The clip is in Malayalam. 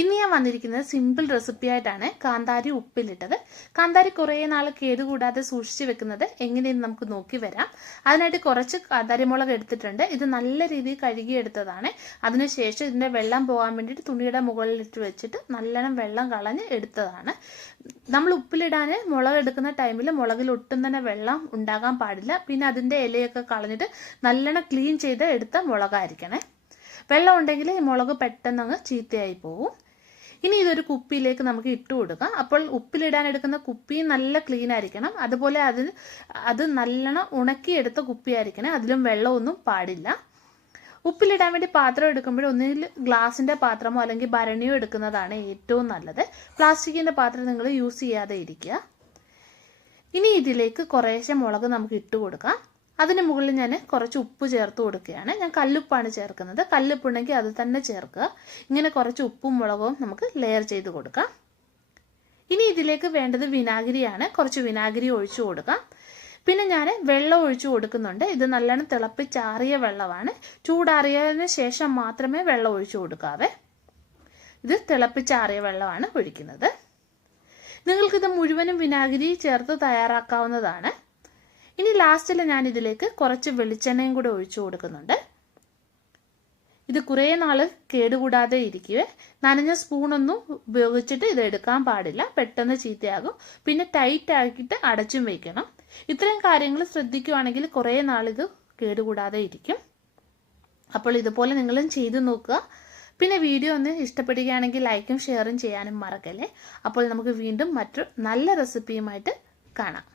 ഇന്ന് ഞാൻ വന്നിരിക്കുന്നത് സിമ്പിൾ റെസിപ്പി ആയിട്ടാണ്. കാന്താരി ഉപ്പിലിട്ടത്. കാന്താരി കുറേ നാൾ കേടുകൂടാതെ സൂക്ഷിച്ചു വെക്കുന്നത് എങ്ങനെയെന്ന് നമുക്ക് നോക്കി വരാം. അതിനായിട്ട് കുറച്ച് കാന്താരി മുളക് എടുത്തിട്ടുണ്ട്. ഇത് നല്ല രീതിയിൽ കഴുകിയെടുത്തതാണ്. അതിനുശേഷം ഇതിന്റെ വെള്ളം പോകാൻ വേണ്ടിയിട്ട് തുണിയുടെ മുകളിലിട്ട് വെച്ചിട്ട് നല്ലോണം വെള്ളം കളഞ്ഞ് എടുത്തതാണ്. നമ്മൾ ഉപ്പിലിടാൻ മുളക് എടുക്കുന്ന ടൈമിൽ മുളകിൽ ഒട്ടും തന്നെ വെള്ളം ഉണ്ടാകാൻ പാടില്ല. പിന്നെ അതിന്റെ ഇലയൊക്കെ കളഞ്ഞിട്ട് നല്ലോണം ക്ലീൻ ചെയ്ത് എടുത്ത മുളകായിരിക്കണേ. വെള്ളം ഉണ്ടെങ്കിൽ ഈ മുളക് പെട്ടെന്ന് അങ്ങ് ചീത്തയായി പോകും ഇനി ഇതൊരു കുപ്പിയിലേക്ക് നമുക്ക് ഇട്ട് കൊടുക്കാം. അപ്പോൾ ഉപ്പിലിടാൻ എടുക്കുന്ന കുപ്പി നല്ല ക്ലീൻ ആയിരിക്കണം. അതുപോലെ അത് അത് നല്ലോണം ഉണക്കിയെടുത്ത കുപ്പിയായിരിക്കണം. അതിലും വെള്ളമൊന്നും പാടില്ല. ഉപ്പിലിടാൻ വേണ്ടി പാത്രം എടുക്കുമ്പോൾ ഒന്നുകിൽ ഗ്ലാസിന്റെ പാത്രമോ അല്ലെങ്കിൽ ഭരണിയോ എടുക്കുന്നതാണ് ഏറ്റവും നല്ലത്. പ്ലാസ്റ്റിക്കിന്റെ പാത്രം നിങ്ങൾ യൂസ് ചെയ്യാതെ ഇരിക്കുക. ഇനി ഇതിലേക്ക് കുറേശ്ശെ മുളക് നമുക്ക് ഇട്ട് കൊടുക്കാം. അതിന് മുകളിൽ ഞാൻ കുറച്ച് ഉപ്പ് ചേർത്ത് കൊടുക്കുകയാണ്. ഞാൻ കല്ലുപ്പാണ് ചേർക്കുന്നത്. കല്ലുപ്പുണ്ടെങ്കിൽ അത് തന്നെ ചേർക്കുക. ഇങ്ങനെ കുറച്ച് ഉപ്പും മുളകും നമുക്ക് ലെയർ ചെയ്ത് കൊടുക്കാം. ഇനി ഇതിലേക്ക് വേണ്ടത് വിനാഗിരിയാണ്. കുറച്ച് വിനാഗിരി ഒഴിച്ചു കൊടുക്കാം. പിന്നെ ഞാൻ വെള്ളം ഒഴിച്ചു കൊടുക്കുന്നുണ്ട്. ഇത് നല്ലോണം തിളപ്പിച്ചാറിയ വെള്ളമാണ്. ചൂടാറിയതിന് ശേഷം മാത്രമേ വെള്ളം ഒഴിച്ചു കൊടുക്കാവേ. ഇത് തിളപ്പിച്ചാറിയ വെള്ളമാണ് ഒഴിക്കുന്നത്. നിങ്ങൾക്കിത് മുഴുവനും വിനാഗിരി ചേർത്ത് തയ്യാറാക്കാവുന്നതാണ്. ഇനി ലാസ്റ്റിൽ ഞാൻ ഇതിലേക്ക് കുറച്ച് വെളിച്ചെണ്ണയും കൂടെ ഒഴിച്ചു കൊടുക്കുന്നുണ്ട്. ഇത് കുറേ നാൾ കേടുകൂടാതെ ഇരിക്കുവേ. നനഞ്ഞ സ്പൂണൊന്നും ഉപയോഗിച്ചിട്ട് ഇത് എടുക്കാൻ പാടില്ല. പെട്ടെന്ന് ചീത്തയാകും. പിന്നെ ടൈറ്റ് ആക്കിയിട്ട് അടച്ചും വയ്ക്കണം ഇത്രയും കാര്യങ്ങൾ ശ്രദ്ധിക്കുവാണെങ്കിൽ കുറേ നാളിത് കേടുകൂടാതെ ഇരിക്കും. അപ്പോൾ ഇതുപോലെ നിങ്ങളും ചെയ്തു നോക്കുക. പിന്നെ വീഡിയോ ഒന്ന് ഇഷ്ടപ്പെടുകയാണെങ്കിൽ ലൈക്കും ഷെയറും ചെയ്യാനും മറക്കല്ലേ. അപ്പോൾ നമുക്ക് വീണ്ടും മറ്റൊരു നല്ല റെസിപ്പിയുമായിട്ട് കാണാം.